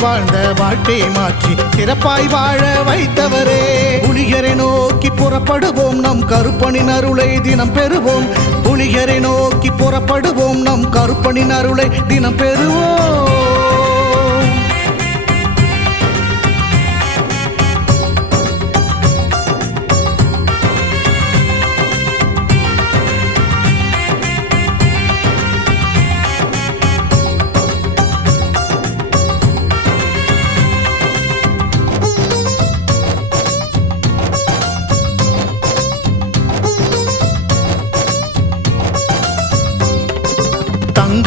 வாழ்ந்த வாழ்க்கையை மாற்றி சிறப்பாய் வாழ வைத்தவரே. புலிகரை நோக்கி புறப்படுவோம் நம் கருப்பனின் அருளை தினம் பெறுவோம். புலிகரை நோக்கி புறப்படுவோம் நம் கருப்பனின் அருளை தினம் பெறுவோம்.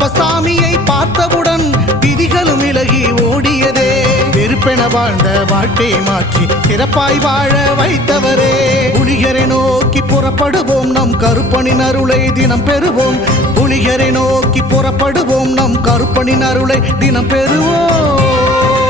அப்பசாமியை பார்த்தவுடன் விதிகளும் விலகி ஓடியதே. வெறுப்பென வாழ்ந்த வாழ்க்கையை மாற்றி சிறப்பாய் வாழ வைத்தவரே. புலிகரை நோக்கி புறப்படுவோம் நம் கருப்பனின் அருளை தினம் பெறுவோம். புலிகரை நோக்கி புறப்படுவோம் நம் கருப்பனின் அருளை தினம் பெறுவோம்.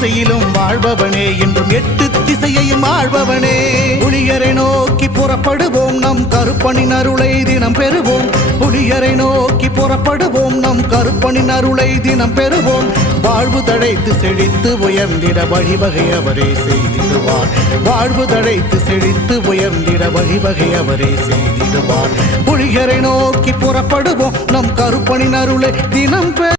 திசையிலும் வாழ்பவனே என்றும் எட்டு திசையையும் வாழ்பவனே புலியரை நோக்கி புறப்படுவோம் நம் கருப்பனின் அருளை தினம் பெறுவோம். புலியரை நோக்கி புறப்படுவோம் நம் கருப்பனின் அருளை தினம் பெறுவோம். வாழ்வு தழைத்து செழித்து உயர்ந்திட வழிவகை அவரே செய்திடுவார். வாழ்வு தழைத்து செழித்து உயர்ந்திட வழிவகை அவரே செய்திடுவார். புலிகரை நோக்கி புறப்படுவோம் நம் கருப்பனின் அருளை தினம் பெ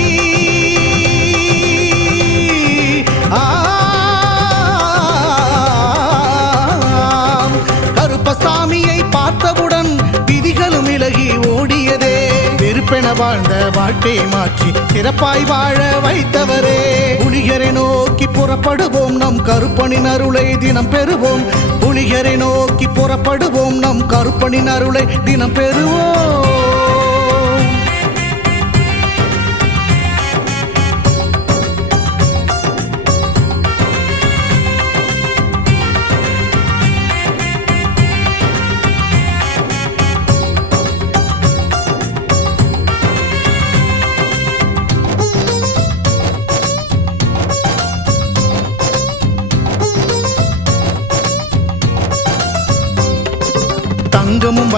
காலும் இலகி ஓடியதே. வெறுப்பென வாழ்ந்த வாழ்க்கையை மாற்றி சிறப்பாய் வாழ வைத்தவரே. புலிகரை நோக்கி புறப்படுவோம் நம் கருப்பனின் அருளை தினம் பெறுவோம். புலிகரை நோக்கி புறப்படுவோம் நம் கருப்பனின் அருளை தினம் பெறுவோம்.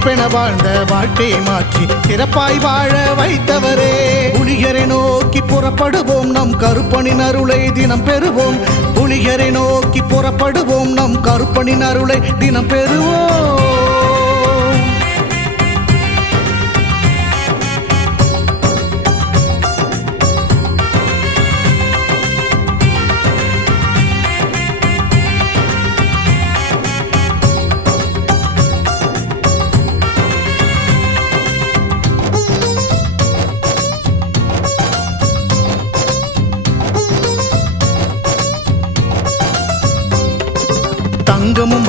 சிறப்பென வாழ்ந்த வாழ்க்கையை மாற்றி சிறப்பாய் வாழ வைத்தவரே. புலிகரை நோக்கி புறப்படுவோம் நம் கருப்பனின் அருளை தினம் பெறுவோம். புலிகரை நோக்கி புறப்படுவோம் நம் கருப்பனின் அருளை தினம் பெறுவோம்.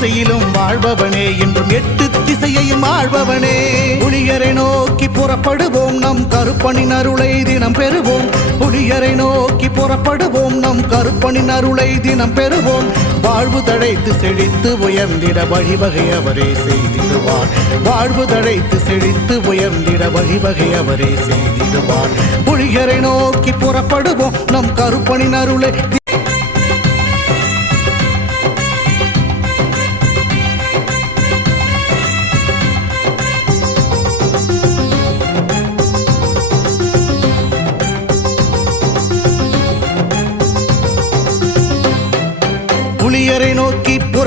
திசையிலும் வாழ்பவனே என்றும் எட்டு திசையையும் வாழ்பவனே புளியரை நோக்கி புறப்படுவோம் நம் கருப்பனின் அருளை தினம் பெறுவோம். புளியரை நோக்கி புறப்படுவோம் நம் கருப்பனின் அருளை தினம் பெறுவோம். வாழ்வு தழைத்து செழித்து உயர்ந்திட வழிவகை அவரே செய்திடுவார். வாழ்வு தழைத்து செழித்து உயர்ந்திட வழிவகை அவரே செய்திடுவார். புலிகரை நோக்கி புறப்படுவோம் நம் கருப்பனின் அருளை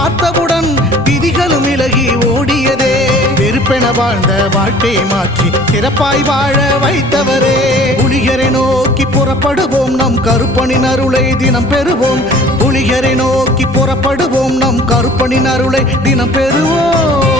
பார்த்தவுடன் விதிகளும் விலகி ஓடியதே. வெறுப்பென வாழ்ந்த வாழ்க்கையை மாற்றி சிறப்பாய் வாழ வைத்தவரே. புலிகரை நோக்கி புறப்படுவோம் நம் கருப்பனின் அருளை தினம் பெறுவோம். புலிகரை நோக்கி புறப்படுவோம் நம் கருப்பனின் அருளை தினம் பெறுவோம்.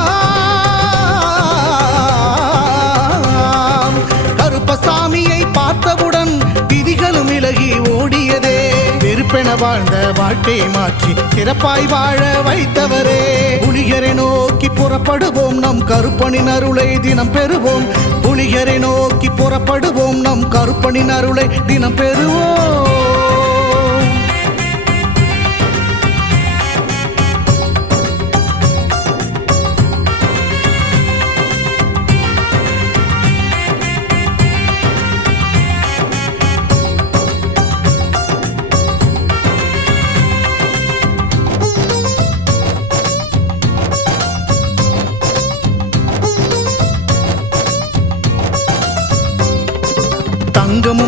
விதிகளும் விலகி ஓடியதே. வெறுப்பென வாழ்ந்த வாழ்க்கையை மாற்றி சிறப்பாய் வாழ வைத்தவரே. புலிகரை நோக்கி புறப்படுவோம் நம் கருப்பனின் அருளை தினம் பெறுவோம். புலிகரை நோக்கி புறப்படுவோம் நம் கருப்பனின் அருளை தினம் பெறுவோம்.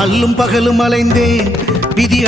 அல்லும் பகலும் அலைந்தேன். விதி